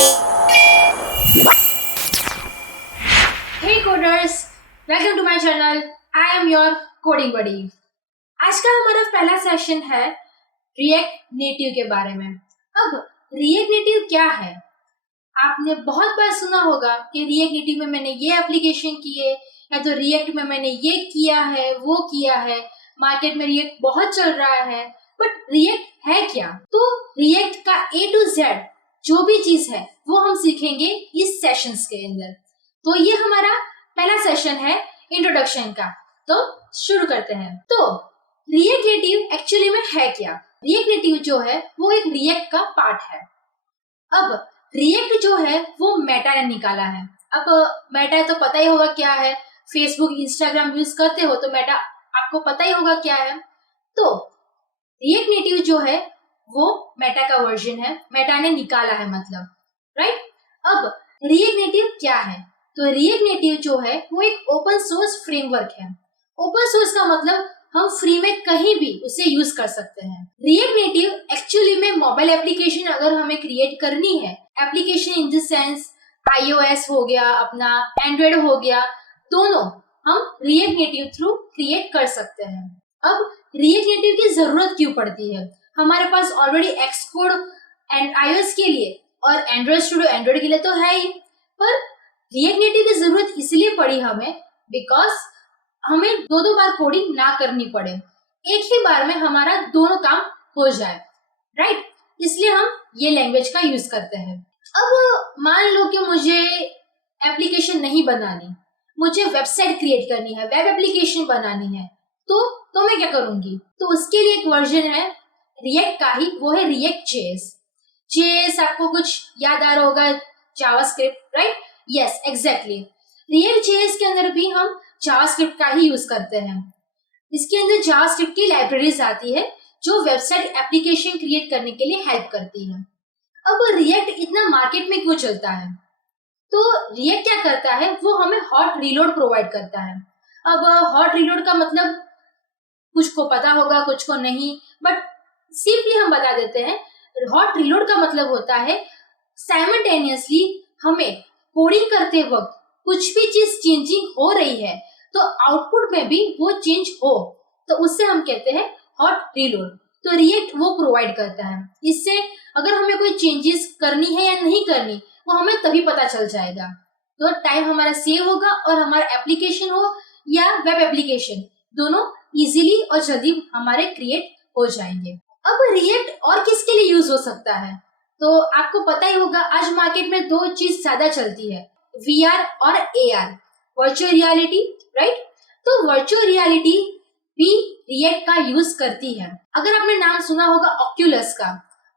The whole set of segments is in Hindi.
Hey coders, welcome to my channel. I am your coding buddy. आज का हमारा पहला सेशन है रिएक्ट नेटिव के बारे में। अब रिएक्ट नेटिव क्या है? आपने बहुत बार सुना होगा कि रिएक्ट नेटिव में मैंने ये एप्लीकेशन किए, या तो रिएक्ट में मैंने ये किया है, वो किया है, मार्केट में रिएक्ट बहुत चल रहा है। बट रिएक्ट है क्या? तो रिएक्ट का A to Z जो भी चीज है वो हम सीखेंगे इस सेशंस के अंदर। तो ये हमारा पहला सेशन है इंट्रोडक्शन का। तो शुरू करते हैं। तो रिएक्ट नेटिव एक्चुअली में है क्या? रिएक्ट नेटिव जो है वो एक रिएक्ट का पार्ट है। अब रिएक्ट जो है वो मेटा ने निकाला है। अब मेटा तो पता ही होगा क्या है, फेसबुक इंस्टाग्राम यूज करते हो तो मेटा आपको पता ही होगा क्या है। तो रिएक्ट नेटिव जो है वो मेटा का वर्जन है, मेटा ने निकाला है मतलब, राइट। अब रिएक्ट नेटिव क्या है? तो रिएक्ट नेटिव जो है वो एक ओपन सोर्स फ्रेमवर्क है। ओपन सोर्स का मतलब हम फ्री में कहीं भी उसे यूज कर सकते हैं। रिएक्ट नेटिव एक्चुअली में मोबाइल एप्लीकेशन अगर हमें क्रिएट करनी है, application in the sense iOS हो गया, अपना एंड्रॉइड हो गया, दोनों हम रिएक्ट नेटिव थ्रू क्रिएट कर सकते हैं। अब रिएक्ट नेटिव की जरूरत क्यों पड़ती है? हमारे पास ऑलरेडी एक्सकोड एंड iOS के लिए और एंड्रॉइड स्टूडियो एंड्रॉइड के लिए तो है ही, पर रिएक्ट नेटिव की जरूरत इसलिए पड़ी हमें बिकॉज हमें दो बार कोडिंग ना करनी पड़े, एक ही बार में हमारा दोनों काम हो जाए, राइट। इसलिए हम ये लैंग्वेज का यूज करते हैं। अब मान लो कि मुझे एप्लीकेशन नहीं बनानी, मुझे वेबसाइट क्रिएट करनी है, वेब एप्लीकेशन बनानी है, तो मैं क्या करूंगी? तो उसके लिए एक वर्जन है रिएक्ट का ही, वो है रिएक्ट जेएस। आपको कुछ याद आ रहा होगा, JavaScript, right? Yes, exactly. React JS के अंदर भी हम जावास्क्रिप्ट का ही यूज करते हैं। इसके अंदर जावास्क्रिप्ट की लाइब्रेरीज आती है जो वेबसाइट एप्लीकेशन क्रिएट करने के लिए हेल्प करती है। अब रिएक्ट इतना मार्केट में क्यों चलता है? तो रिएक्ट क्या करता है, वो हमें हॉट रीलोड प्रोवाइड करता है। अब हॉट रीलोड का मतलब कुछ को पता होगा, कुछ को नहीं, बट सिंपली हम बता देते हैं। हॉट रीलोड का मतलब होता है साइमल्टेनियसली हमें कोडिंग करते वक्त कुछ भी चीज चेंजिंग हो रही है तो आउटपुट में भी वो चेंज हो, तो उससे हम कहते हैं हॉट रीलोड। तो रिएक्ट वो प्रोवाइड करता है। इससे अगर हमें कोई चेंजेस करनी है या नहीं करनी, वो हमें तभी पता चल जाएगा। तो टाइम हमारा सेव होगा और हमारा एप्लीकेशन हो या वेब एप्लीकेशन, दोनों इजीली और जल्दी हमारे क्रिएट हो जाएंगे। अब रिएक्ट और किसके लिए यूज हो सकता है? तो आपको पता ही होगा आज मार्केट में दो चीज ज्यादा चलती है, VR और AR, वर्चुअल रियलिटी, राइट। तो वर्चुअल रियलिटी भी रिएक्ट का यूज करती है। अगर आपने नाम सुना होगा ऑक्यूलस का,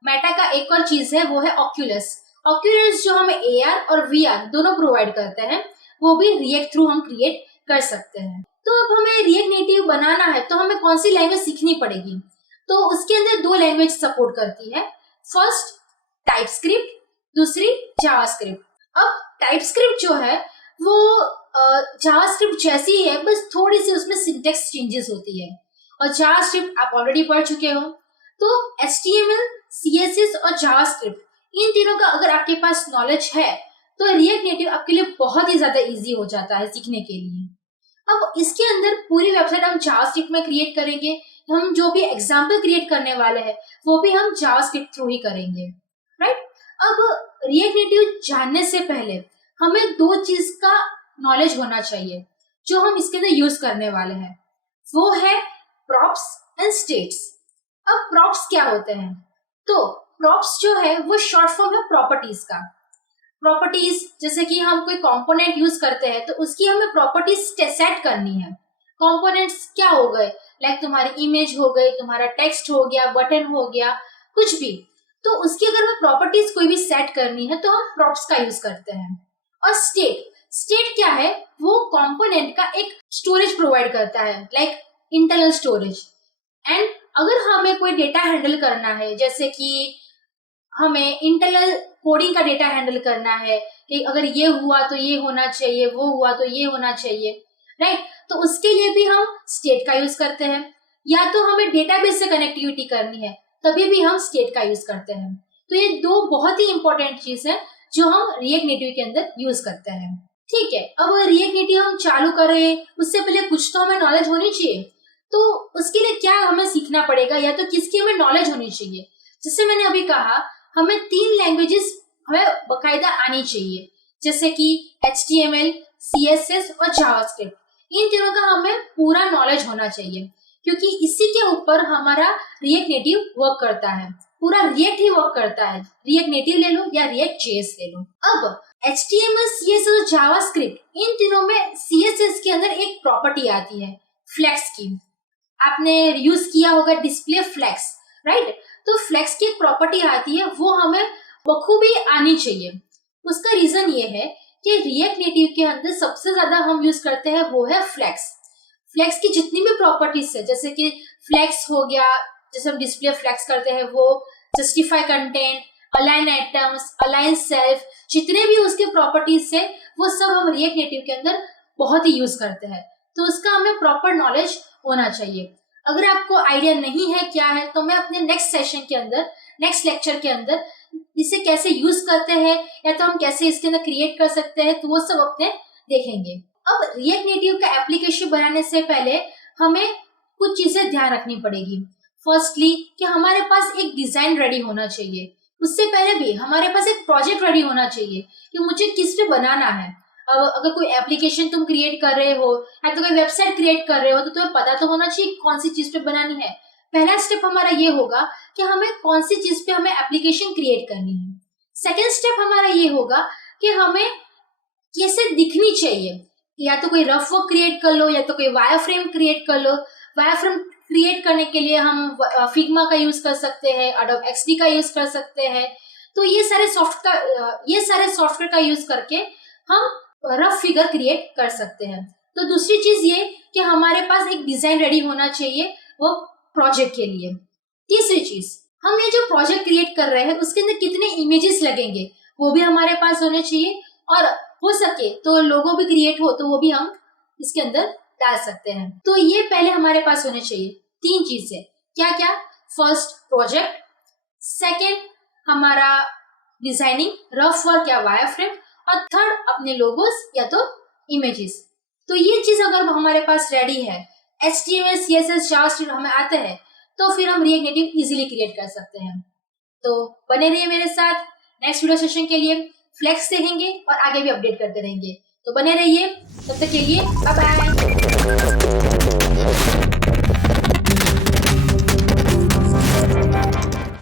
मेटा का एक और चीज है वो है ऑक्यूलस। ऑक्यूलस जो हमें AR और VR दोनों प्रोवाइड करते हैं, वो भी रिएक्ट थ्रू हम क्रिएट कर सकते हैं। तो अब हमें रिएक्ट नेटिव बनाना है तो हमें कौन सी लैंग्वेज सीखनी पड़ेगी? तो उसके अंदर दो लैंग्वेज सपोर्ट करती है। फर्स्ट टाइपस्क्रिप्ट, दूसरी जावास्क्रिप्ट। अब टाइपस्क्रिप्ट जो है वो जावास्क्रिप्ट जैसी ही है, बस थोड़ी सी उसमें सिंटेक्स चेंजेस होती है। और जावास्क्रिप्ट आप ऑलरेडी पढ़ चुके हो। तो HTML, CSS और जावास्क्रिप्ट, इन तीनों का अगर आपके पास नॉलेज है तो रिएक्ट नेटिव आपके लिए बहुत ही ज्यादा इजी हो जाता है सीखने के लिए। अब इसके अंदर पूरी वेबसाइट हम जावास्क्रिप्ट में क्रिएट करेंगे। हम जो भी एग्जाम्पल क्रिएट करने वाले हैं वो भी हम जावास्क्रिप्ट थ्रू ही करेंगे, राइट। अब रिएक्ट नेटिव जानने से पहले हमें दो चीज का नॉलेज होना चाहिए जो हम इसके अंदर यूज करने वाले हैं, वो है प्रॉप्स एंड स्टेट्स। अब प्रॉप्स क्या होते हैं? तो प्रॉप्स जो है वो शॉर्ट फॉर्म है प्रॉपर्टीज का। प्रॉपर्टीज जैसे कि हम कोई कंपोनेंट यूज करते हैं तो उसकी हमें प्रॉपर्टीज सेट करनी है। कंपोनेंट्स क्या हो गए, लाइक तुम्हारी इमेज हो गई, तुम्हारा टेक्स्ट हो गया, बटन हो गया, कुछ भी, तो उसकी अगर हमें प्रॉपर्टीज कोई भी सेट करनी है तो हम प्रॉप्स का यूज करते हैं। और स्टेट क्या है? वो कंपोनेंट का एक स्टोरेज प्रोवाइड करता है, लाइक इंटरनल स्टोरेज। एंड अगर हमें कोई डेटा हैंडल करना है, जैसे कि हमें इंटरनल कोडिंग का डेटा हैंडल करना है कि अगर ये हुआ तो ये होना चाहिए, वो हुआ तो ये होना चाहिए, राइट। तो उसके लिए भी हम स्टेट का यूज करते हैं। या तो हमें डेटाबेस से कनेक्टिविटी करनी है तभी भी हम स्टेट का यूज करते हैं। तो ये दो बहुत ही इंपॉर्टेंट चीज है जो हम रिएक्ट नेटिव के अंदर यूज करते हैं। ठीक है, अब रिएक्ट नेटिव हम चालू करें उससे पहले कुछ तो हमें नॉलेज होनी चाहिए। तो उसके लिए क्या हमें सीखना पड़ेगा, या तो किसकी हमें नॉलेज होनी चाहिए। जैसे मैंने अभी कहा, हमें 3 लैंग्वेजेस हमें बकायदा आनी चाहिए, जैसे कि HTML, CSS और जावास्क्रिप्ट। इन तीनों का हमें पूरा नॉलेज होना चाहिए, क्योंकि इसी के ऊपर हमारा रिएक्ट नेटिव वर्क करता है। पूरा रिएक्ट ही वर्क करता है, रिएक्ट नेटिव ले लो या रिएक्ट जेएस ले लो। अब HTML, CSS और जावास्क्रिप्ट, इन तीनों में CSS के अंदर एक प्रॉपर्टी आती है फ्लेक्स की। आपने यूज किया होगा डिस्प्ले फ्लेक्स, राइट। तो फ्लेक्स की एक प्रॉपर्टी आती है, वो हमें बखूबी आनी चाहिए। उसका रीजन ये है कि रिएक्ट नेटिव के अंदर सबसे ज्यादा हम यूज करते हैं वो है फ्लेक्स। फ्लेक्स की जितनी भी प्रॉपर्टीज है, जैसे कि फ्लेक्स हो गया, जैसे हम डिस्प्ले फ्लेक्स करते हैं वो, justify content, align items, align self, जितने भी उसके प्रॉपर्टीज है वो सब हम रिएक्ट नेटिव के अंदर बहुत ही यूज करते हैं। तो उसका हमें प्रॉपर नॉलेज होना चाहिए। अगर आपको आइडिया नहीं है क्या है, तो मैं अपने नेक्स्ट सेशन के अंदर, नेक्स्ट लेक्चर के अंदर इसे कैसे यूज करते हैं या तो हम कैसे इसके अंदर क्रिएट कर सकते हैं, तो वो सब अपने देखेंगे। अब रिएक्ट नेटिव का एप्लीकेशन बनाने से पहले हमें कुछ चीजें ध्यान रखनी पड़ेगी। फर्स्टली कि हमारे पास एक डिजाइन रेडी होना चाहिए। उससे पहले भी हमारे पास एक प्रोजेक्ट रेडी होना चाहिए कि मुझे किस पे बनाना है। अब अगर कोई एप्लीकेशन तुम क्रिएट कर रहे हो या तो कोई वेबसाइट क्रिएट कर रहे हो, तो तुम्हें पता तो होना चाहिए कौन सी चीज पे बनानी है। पहला स्टेप हमारा ये होगा कि हमें कौन सी चीज पे हमें एप्लीकेशन क्रिएट करनी है। सेकेंड स्टेप हमारा ये होगा कि हमें कैसे दिखनी चाहिए। या तो कोई रफ वर्क क्रिएट कर लो या तो कोई वायर फ्रेम क्रिएट कर लो। वायर फ्रेम क्रिएट करने के लिए हम फिग्मा का यूज कर सकते हैं, एडोब XD का यूज कर सकते हैं। तो ये सारे सॉफ्टवेयर का यूज करके हम रफ फिगर क्रिएट कर सकते हैं। तो दूसरी चीज ये कि हमारे पास एक डिजाइन रेडी होना चाहिए वो प्रोजेक्ट के लिए। तीसरी चीज, हम ये जो प्रोजेक्ट क्रिएट कर रहे हैं उसके अंदर कितने इमेजेस लगेंगे वो भी हमारे पास होने चाहिए, और हो सके तो लोगो भी क्रिएट हो तो वो भी हम इसके अंदर डाल सकते हैं। तो ये पहले हमारे पास होने चाहिए 3 चीजें। क्या क्या? फर्स्ट प्रोजेक्ट, सेकेंड हमारा डिजाइनिंग, रफ वर्क या वायर फ्रेम, और थर्ड अपने लोगोस या तो इमेजेस। तो ये चीज अगर हमारे पास रेडी है, HTML, CSS, जावास्क्रिप्ट हमें आते हैं, तो फिर हम रिएक्ट नेटिव इजीली क्रिएट कर सकते हैं। तो बने रहिए मेरे साथ। नेक्स्ट वीडियो सेशन के लिए फ्लेक्स देखेंगे और आगे भी अपडेट करते रहेंगे। तो बने रहिए, तब तक के लिए बाय बाय।